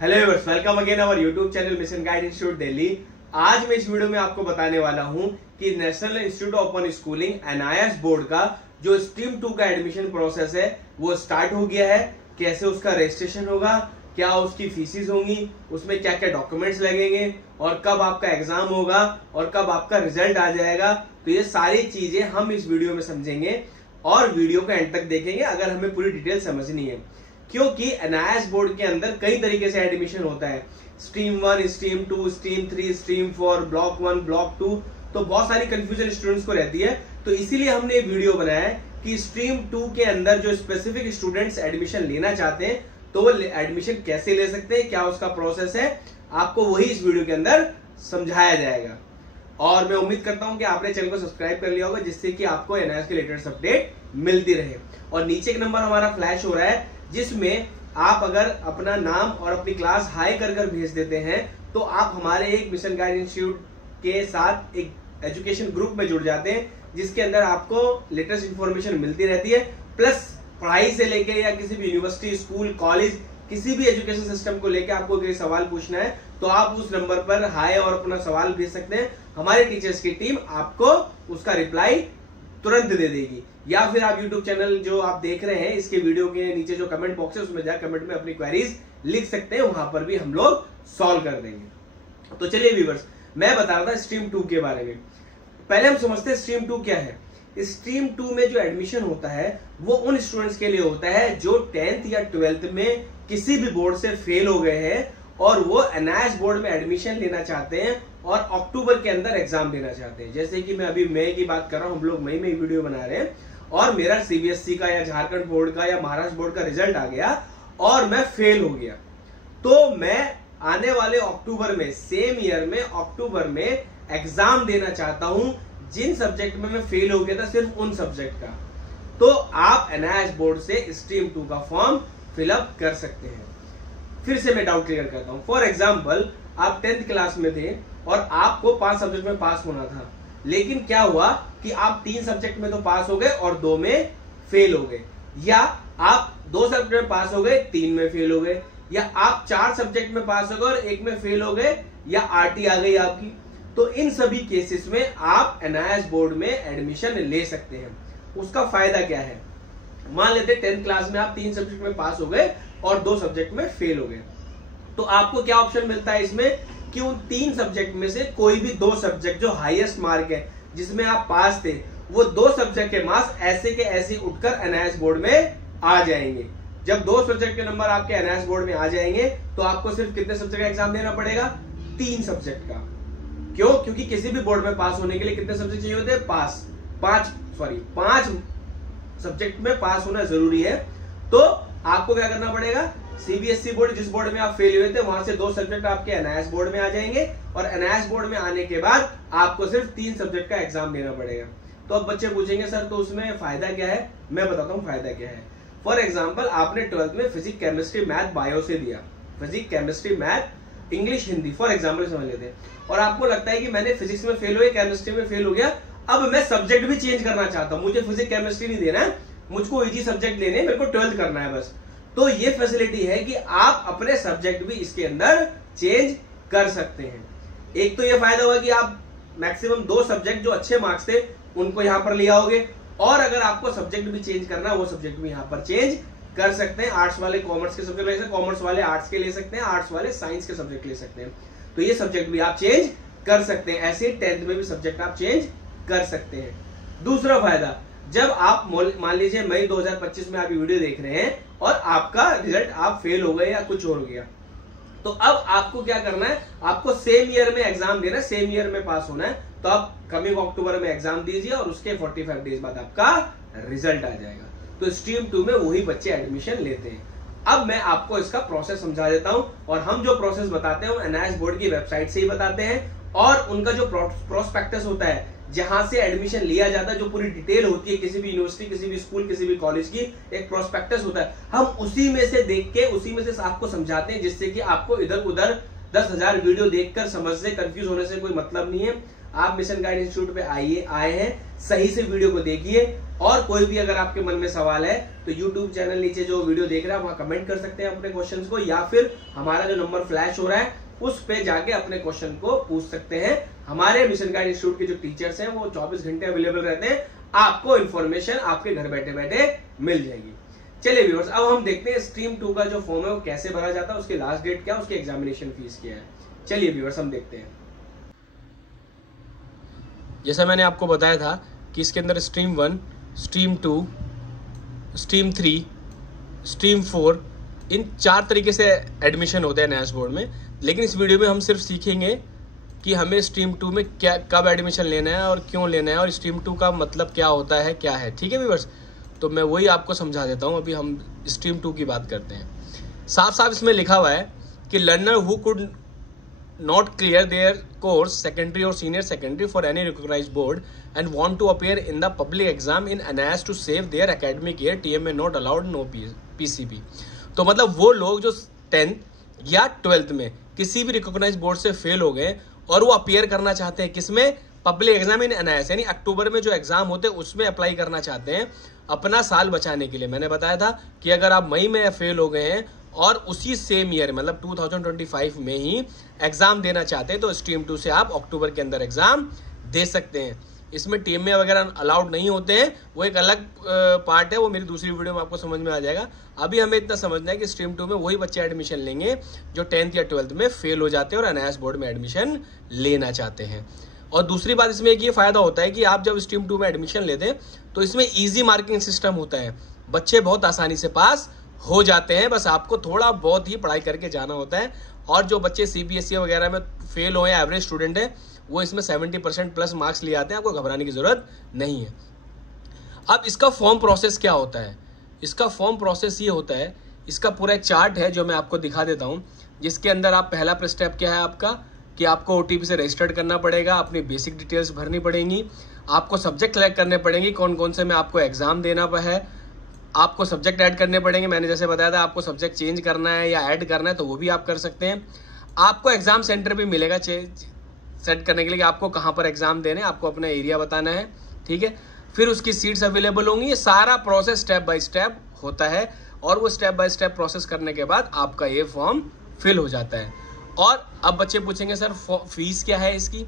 Hello viewers, welcome again our YouTube channel mission guide institute Delhi. आज मैं इस video में आपको बताने वाला हूं कि national institute of open schooling NIS board का जो स्ट्रीम 2 का एडमिशन प्रोसेस है वो स्टार्ट हो गया है। कैसे उसका रजिस्ट्रेशन होगा, क्या उसकी फीसिस होंगी, उसमें क्या क्या डॉक्यूमेंट्स लगेंगे और कब आपका एग्जाम होगा और कब आपका रिजल्ट आ जाएगा, तो ये सारी चीजें हम इस वीडियो में समझेंगे और वीडियो को एंड तक देखेंगे अगर हमें पूरी डिटेल समझनी है। क्योंकि NIS बोर्ड के अंदर कई तरीके से एडमिशन होता है, stream 1, stream 2, stream 3, stream 4, block 1, block 2, तो बहुत सारी कंफ्यूजन स्टूडेंट्स को रहती है। तो इसीलिए हमने ये वीडियो बनाया है कि स्ट्रीम 2 के अंदर जो स्पेसिफिक स्टूडेंट्स एडमिशन लेना चाहते हैं तो वो एडमिशन कैसे ले सकते हैं, क्या उसका प्रोसेस है, आपको वही इस वीडियो के अंदर समझाया जाएगा। और मैं उम्मीद करता हूं कि आपने चैनल को सब्सक्राइब कर लिया होगा जिससे कि आपको NIS के लेटेस्ट अपडेट मिलती रहे। और नीचे एक नंबर हमारा फ्लैश हो रहा है जिसमें आप अगर अपना नाम और अपनी क्लास हाई कर भेज देते हैं तो आप हमारे एक मिशन गाइड इंस्टीट्यूट के साथ एक एजुकेशन ग्रुप में जुड़ जाते हैं जिसके अंदर आपको लेटेस्ट इंफॉर्मेशन मिलती रहती है। प्लस पढ़ाई से लेके या किसी भी यूनिवर्सिटी, स्कूल, कॉलेज, किसी भी एजुकेशन सिस्टम को लेके आपको कोई सवाल पूछना है तो आप उस नंबर पर हाई और अपना सवाल भेज सकते हैं। हमारे टीचर्स की टीम आपको उसका रिप्लाई तुरंत दे देगी। या फिर आप YouTube चैनल जो आप देख रहे हैं इसके वीडियो के नीचे जो कमेंट बॉक्स है उसमें जाकर कमेंट में अपनी क्वेरीज लिख सकते हैं, वहां पर भी हम लोग सॉल्व कर देंगे। तो चलिए व्यूअर्स, मैं बता रहा था स्ट्रीम 2 के बारे में। पहले हम समझते हैं स्ट्रीम 2 क्या है। स्ट्रीम 2 में जो एडमिशन होता है वो उन स्टूडेंट्स के लिए होता है जो 10th या 12th में किसी भी बोर्ड से फेल हो गए हैं और वो NIS बोर्ड में एडमिशन लेना चाहते हैं और अक्टूबर के अंदर एग्जाम देना चाहते हैं। जैसे कि मैं अभी मई की बात कर रहा हूं, हम लोग मई में वीडियो बना रहे हैं और मेरा CBSE का या झारखंड बोर्ड का या महाराष्ट्र बोर्ड का रिजल्ट आ गया और मैं फेल हो गया, तो मैं आने वाले अक्टूबर में, सेम ईयर में अक्टूबर में एग्जाम देना चाहता हूं जिन सब्जेक्ट में मैं फेल हो गया था, सिर्फ उन सब्जेक्ट का। तो आप NIS बोर्ड से स्ट्रीम 2 का फॉर्म फिलअप कर सकते हैं। फिर से मैं डाउट क्लियर करता हूं। फॉर एग्जाम्पल, आप 10th क्लास में थे और आपको 5 सब्जेक्ट में पास होना था, लेकिन क्या हुआ कि आप 3 सब्जेक्ट में तो पास हो गए और 2 में फेल हो गए, या आप 2 सब्जेक्ट में पास हो गए, 3 में फेल हो गए, या आप 4 सब्जेक्ट में पास हो गए और 1 में फेल हो गए, या RT आ गई आपकी। तो इन सभी केसेस में आप NIS बोर्ड में एडमिशन ले सकते हैं। उसका फायदा क्या है? मान लेते 10th क्लास में आप 3 सब्जेक्ट में पास हो गए और 2 सब्जेक्ट में फेल हो गए, तो आपको क्या ऑप्शन मिलता है इसमें कि उन 3 सब्जेक्ट में से कोई भी 2 सब्जेक्ट जो हाईएस्ट मार्क है जिसमें आप पास थे, वो 2 सब्जेक्ट के मार्क्स ऐसे के ऐसे उठकर NIS बोर्ड में आ जाएंगे। जब 2 सब्जेक्ट के नंबर आपके NIS बोर्ड में आ जाएंगे तो आपको सिर्फ कितने सब्जेक्ट का एग्जाम देना पड़ेगा? 3 सब्जेक्ट का। क्यों? क्योंकि किसी भी बोर्ड में पास होने के लिए कितने सब्जेक्ट चाहिए होते हैं? 5 सब्जेक्ट में पास होना जरूरी है। तो आपको क्या करना पड़ेगा? CBSE बोर्ड, जिस बोर्ड में आप फेल हुए थे, वहां से 2 सब्जेक्ट आपके NIS बोर्ड में आ जाएंगे और NIS बोर्ड में आने के बाद आपको सिर्फ 3 सब्जेक्ट का एग्जाम देना पड़ेगा। तो अब बच्चे पूछेंगे सर तो उसमें फायदा क्या है? मैं बताता हूं फायदा क्या है। फॉर एग्जाम्पल, आपने 12th में फिजिक्स, केमिस्ट्री, मैथ, बायो से दिया, physics, chemistry, math, English, Hindi for example समझ लेते हैं, और आपको लगता है कि मैंने फिजिक्स में फेल हो गया, केमिस्ट्री में फेल हो गया, अब मैं सब्जेक्ट भी चेंज करना चाहता हूं, मुझे फिजिक्स केमिस्ट्री नहीं देना है, मुझको इजी सब्जेक्ट लेने, मेरे को 12th करना है बस। तो ये फैसिलिटी है कि आप अपने सब्जेक्ट भी इसके अंदर चेंज कर सकते हैं। एक तो ये फायदा हुआ कि आप मैक्सिमम 2 सब्जेक्ट जो अच्छे मार्क्स थे उनको यहां पर ले आओगे, और अगर आपको सब्जेक्ट भी चेंज करना है वो सब्जेक्ट भी यहां पर चेंज कर सकते हैं। आर्ट्स वाले कॉमर्स के सब्जेक्ट ले सकते हैं, कॉमर्स वाले आर्ट्स के ले सकते हैं, आर्ट्स वाले साइंस के सब्जेक्ट ले सकते हैं। तो ये सब्जेक्ट भी आप चेंज कर सकते हैं। ऐसे 10th में भी सब्जेक्ट आप चेंज कर सकते हैं। दूसरा फायदा, जब आप मान लीजिए मई 2025 में आप वीडियो देख रहे हैं और आपका रिजल्ट आप फेल हो गए या कुछ और हो गया, तो अब आपको क्या करना है? आपको सेम ईयर में एग्जाम देना है, सेम ईयर में पास होना है। तो आप कमिंग अक्टूबर में एग्जाम दीजिए और उसके 45 डेज बाद आपका रिजल्ट आ जाएगा। तो स्ट्रीम 2 में वही बच्चे एडमिशन लेते हैं। अब मैं आपको इसका प्रोसेस समझा देता हूं, और हम जो प्रोसेस बताते हैं वो NIS बोर्ड की वेबसाइट से ही बताते हैं, और उनका जो प्रोस्पेक्टस होता है जहां से एडमिशन लिया जाता है, जो पूरी डिटेल होती है किसी भी यूनिवर्सिटी, किसी भी स्कूल, किसी भी कॉलेज की, एक प्रोस्पेक्टस होता है, हम उसी में से देख के उसी में से आपको समझाते हैं, जिससे कि आपको इधर उधर 10,000 वीडियो देखकर समझ से कंफ्यूज होने से कोई मतलब नहीं है। आप मिशन गाइड इंस्टीट्यूट पे आए हैं, सही से वीडियो को देखिए। और कोई भी अगर आपके मन में सवाल है तो यूट्यूब चैनल नीचे जो वीडियो देख रहे हैं वहां कमेंट कर सकते हैं अपने क्वेश्चंस को, या फिर हमारा जो नंबर फ्लैश हो रहा है उस पे जाके अपने क्वेश्चन को पूछ सकते हैं। हमारे मिशन गाइड इंस्टीट्यूट के जो टीचर्स हैं वो 24 घंटे अवेलेबल रहते हैं, आपको इन्फॉर्मेशन आपके घर बैठे बैठे मिल जाएगी। चलिए व्यूअर्स, अब हम देखते हैं स्ट्रीम 2 का जो फॉर्म है वो कैसे भरा जाता है, उसकी लास्ट डेट क्या है, उसकी एग्जामिनेशन फीस क्या है। चलिए व्यूअर्स हम देखते हैं। जैसा मैंने आपको बताया था कि इसके अंदर स्ट्रीम 1, स्ट्रीम 2, स्ट्रीम 3, स्ट्रीम 4 इन 4 तरीके से एडमिशन होते हैं एनआईएस बोर्ड में। लेकिन इस वीडियो में हम सिर्फ सीखेंगे कि हमें स्ट्रीम 2 में क्या कब एडमिशन लेना है और क्यों लेना है, और स्ट्रीम 2 का मतलब क्या होता है, क्या है। ठीक है व्यूअर्स, तो मैं वही आपको समझा देता हूं। अभी हम स्ट्रीम 2 की बात करते हैं। साफ साफ इसमें लिखा हुआ है कि learner who could not clear their course secondary और senior secondary for any recognised board and want to appear in the public exam in NIS to save their academic year, TMA not allowed, no PCB. तो मतलब वो लोग जो 10th या 12th में किसी भी रिकॉग्नाइज बोर्ड से फेल हो गए और वो अपीयर करना चाहते हैं किसमें, पब्लिक एग्जाम इन एनआईएस, यानी अक्टूबर में जो एग्जाम होते हैं उसमें अप्लाई करना चाहते हैं अपना साल बचाने के लिए। मैंने बताया था कि अगर आप मई में फेल हो गए हैं और उसी सेम ईयर मतलब 2025 में ही एग्जाम देना चाहते हैं तो स्ट्रीम 2 से आप अक्टूबर के अंदर एग्जाम दे सकते हैं। इसमें टीएमए वगैरह अलाउड नहीं होते हैं, वो एक अलग पार्ट है, वो मेरी दूसरी वीडियो में आपको समझ में आ जाएगा। अभी हमें इतना समझना है कि स्ट्रीम 2 में वही बच्चे एडमिशन लेंगे जो 10th या 12th में फेल हो जाते हैं और एनआईएस बोर्ड में एडमिशन लेना चाहते हैं। और दूसरी बात इसमें एक ये फायदा होता है कि आप जब स्ट्रीम 2 में एडमिशन लेते हैं तो इसमें ईजी मार्किंग सिस्टम होता है, बच्चे बहुत आसानी से पास हो जाते हैं, बस आपको थोड़ा बहुत ही पढ़ाई करके जाना होता है। और जो बच्चे सीबीएसई वगैरह में फेल हो या एवरेज स्टूडेंट है वो इसमें 70% प्लस मार्क्स ले आते हैं, आपको घबराने की जरूरत नहीं है। अब इसका फॉर्म प्रोसेस क्या होता है, इसका फॉर्म प्रोसेस ये होता है, इसका पूरा एक चार्ट है जो मैं आपको दिखा देता हूं, जिसके अंदर आप पहला स्टेप क्या है आपका कि आपको ओटीपी से रजिस्टर्ड करना पड़ेगा, अपनी बेसिक डिटेल्स भरनी पड़ेंगी, आपको सब्जेक्ट सेलेक्ट करने पड़ेंगे कौन कौन से में आपको एग्जाम देना है, आपको सब्जेक्ट ऐड करने पड़ेंगे। मैंने जैसे बताया था आपको सब्जेक्ट चेंज करना है या ऐड करना है तो वो भी आप कर सकते हैं। आपको एग्जाम सेंटर भी मिलेगा सेट करने के लिए, आपको कहाँ पर एग्जाम देने, आपको अपना एरिया बताना है, ठीक है। फिर उसकी सीट्स अवेलेबल होंगी। ये सारा प्रोसेस स्टेप बाय स्टेप होता है और वो स्टेप बाय स्टेप प्रोसेस करने के बाद आपका ये फॉर्म फिल हो जाता है। और अब बच्चे पूछेंगे सर फीस क्या है इसकी,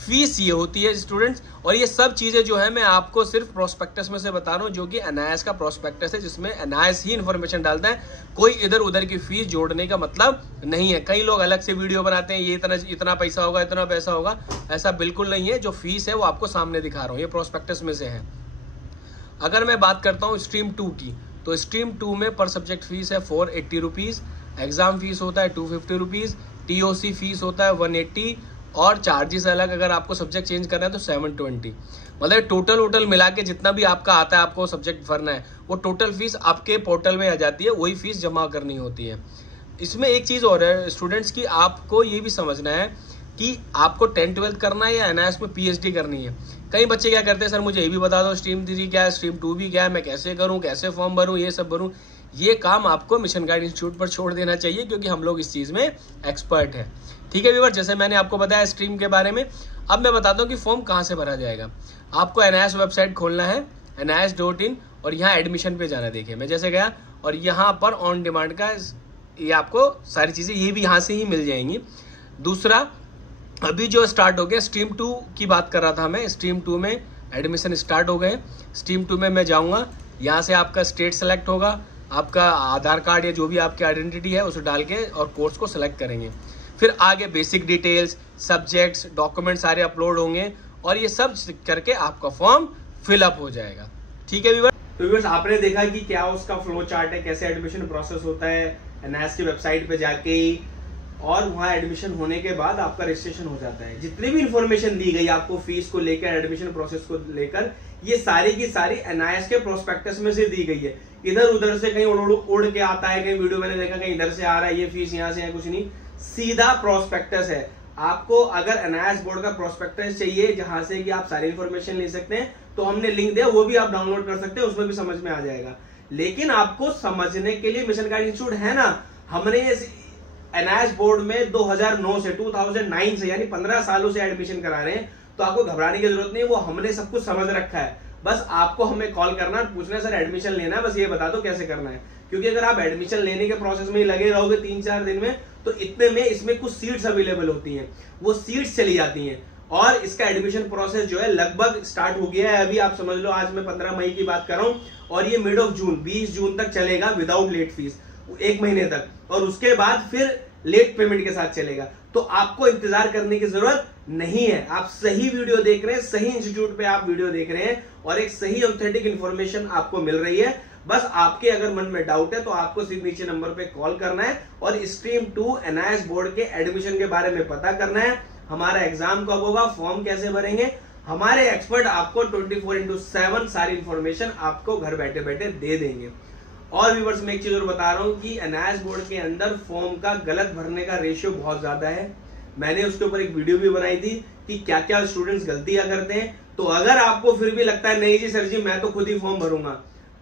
फीस ये होती है स्टूडेंट्स, और ये सब चीजें जो है मैं आपको सिर्फ प्रोस्पेक्टस में से बता रहा हूँ जो कि एनआईएस का प्रोस्पेक्टस है, जिसमें एनआईएस ही इन्फॉर्मेशन डालता है, कोई इधर उधर की फीस जोड़ने का मतलब नहीं है। कई लोग अलग से वीडियो बनाते हैं, ये इतना पैसा होगा, इतना पैसा होगा, ऐसा बिल्कुल नहीं है। जो फीस है वो आपको सामने दिखा रहा हूँ, ये प्रोस्पेक्टस में से है। अगर मैं बात करता हूँ स्ट्रीम 2 की, तो स्ट्रीम 2 में पर सब्जेक्ट फीस है 480 रुपीज, एग्जाम फीस होता है 250 रुपीज, टीओसी फीस होता है 180 और चार्जेस अलग अगर आपको सब्जेक्ट चेंज करना है तो 720। मतलब टोटल मिला के जितना भी आपका आता है आपको सब्जेक्ट भरना है वो टोटल फीस आपके पोर्टल में आ जाती है, वही फीस जमा करनी होती है। इसमें एक चीज और है स्टूडेंट्स की, आपको ये भी समझना है कि आपको 10th-12th करना है या एनआईएस में पीएचडी करनी है। कई बच्चे क्या करते हैं, सर मुझे ये भी बता दो स्ट्रीम 3 क्या है, स्ट्रीम 2 भी क्या है, मैं कैसे करूँ, कैसे फॉर्म भरूँ, ये सब भरूँ। ये काम आपको मिशन गाइड इंस्टीट्यूट पर छोड़ देना चाहिए क्योंकि हम लोग इस चीज में एक्सपर्ट है। ठीक है व्यूअर, जैसे मैंने आपको बताया स्ट्रीम के बारे में, अब मैं बताता हूँ कि फॉर्म कहाँ से भरा जाएगा। आपको एनआईएस वेबसाइट खोलना है NIS.in और यहाँ एडमिशन पे जाना। देखिए मैं जैसे गया और यहाँ पर ऑन डिमांड का ये आपको सारी चीजें ये भी यहाँ से ही मिल जाएंगी। दूसरा, अभी जो स्टार्ट हो गया स्ट्रीम 2 की बात कर रहा था मैं, स्ट्रीम 2 में एडमिशन स्टार्ट हो गए। स्ट्रीम 2 में मैं जाऊँगा, यहाँ से आपका स्टेट सेलेक्ट होगा, आपका आधार कार्ड या जो भी आपकी आइडेंटिटी है उसे डाल के और कोर्स को सिलेक्ट करेंगे। फिर आगे बेसिक डिटेल्स, सब्जेक्ट्स, डॉक्यूमेंट सारे अपलोड होंगे और ये सब करके आपका फॉर्म फिलअप हो जाएगा। ठीक है व्यूअर्स, तो व्यूअर्स आपने देखा कि क्या उसका फ्लो चार्ट है, कैसे एडमिशन प्रोसेस होता है एनआईएस की वेबसाइट पे जाके ही, और वहाँ एडमिशन होने के बाद आपका रजिस्ट्रेशन हो जाता है। जितनी भी इंफॉर्मेशन दी गई आपको फीस को लेकर, एडमिशन प्रोसेस को लेकर, ये सारी की सारी एनआईएस के प्रोस्पेक्टस में से दी गई है। इधर उधर से कहीं उड़ के आता है, कहीं वीडियो मैंने देखा कहीं इधर से आ रहा है, ये फीस यहाँ से है, कुछ नहीं, सीधा प्रोस्पेक्टस है। आपको अगर एनआईएस बोर्ड का प्रोस्पेक्टस चाहिए जहां से कि आप सारी इंफॉर्मेशन ले सकते हैं तो हमने लिंक दिया, वो भी आप डाउनलोड कर सकते हैं, उसमें भी समझ में आ जाएगा। लेकिन आपको समझने के लिए मिशन गाइड इंस्टीट्यूट है ना, हमने एनआईएस बोर्ड में 2009 से 2009 से यानी 15 सालों से एडमिशन करा रहे हैं, तो आपको घबराने की जरूरत नहीं है, वो हमने सब कुछ समझ रखा है। बस आपको हमें कॉल करना, पूछना है सर एडमिशन लेना है, बस ये बता दो कैसे करना है। क्योंकि अगर आप एडमिशन लेने के प्रोसेस में ही लगे रहोगे 3-4 दिन में, तो इतने में इसमें कुछ सीट्स अवेलेबल होती हैं, वो सीट्स चली जाती हैं और इसका एडमिशन प्रोसेस जो है लगभग स्टार्ट हो गया है। अभी आप समझ लो आज मैं 15 मई की बात कर रहा हूं और ये मिड ऑफ जून 20 जून तक चलेगा विदाउट लेट फीस, 1 महीने तक, और उसके बाद फिर लेट पेमेंट के साथ चलेगा। तो आपको इंतजार करने की जरूरत नहीं है, आप सही वीडियो देख रहे हैं, सही इंस्टीट्यूट पे आप वीडियो देख रहे हैं और एक सही ऑथेंटिक इंफॉर्मेशन आपको मिल रही है। बस आपके अगर मन में डाउट है तो आपको सिर्फ नीचे नंबर पे कॉल करना है और स्ट्रीम 2 NIS बोर्ड के एडमिशन के बारे में पता करना है। हमारा एग्जाम कब होगा, फॉर्म कैसे भरेंगे, हमारे एक्सपर्ट आपको 24/7 सारी इंफॉर्मेशन आपको घर बैठे बैठे दे देंगे। और व्यूअर्स मैं एक चीज और बता रहा हूं कि NIS बोर्ड के अंदर फॉर्म का गलत भरने का रेशियो बहुत ज्यादा है। मैंने उसके ऊपर एक वीडियो भी बनाई थी कि क्या क्या स्टूडेंट्स गलतियां करते हैं। तो अगर आपको फिर भी लगता है नहीं जी सर जी मैं तो खुद ही फॉर्म भरूंगा,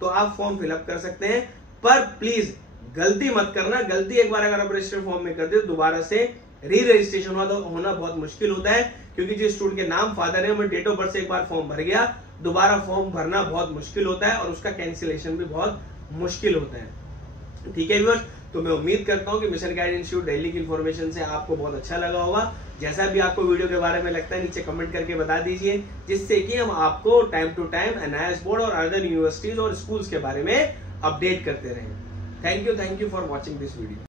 तो आप फॉर्म फिलअप कर सकते हैं, पर प्लीज गलती मत करना। गलती एक बार अगर आप रजिस्टर फॉर्म में कर दे तो दोबारा से री रजिस्ट्रेशन होना बहुत मुश्किल होता है, क्योंकि जो स्टूडेंट के नाम फादर है मैं डेट ऑफ बर्थ से एक बार फॉर्म भर गया, दोबारा फॉर्म भरना बहुत मुश्किल होता है और उसका कैंसिलेशन भी बहुत मुश्किल होता है। ठीक है व्यूअर्स, तो मैं उम्मीद करता हूं कि मिशन गाइड इंस्टीट्यूट दिल्ली की इंफॉर्मेशन से आपको बहुत अच्छा लगा होगा। जैसा भी आपको वीडियो के बारे में लगता है नीचे कमेंट करके बता दीजिए, जिससे कि हम आपको time to time NIS board और अदर यूनिवर्सिटीज और स्कूल्स के बारे में अपडेट करते रहें। Thank you for watching this video.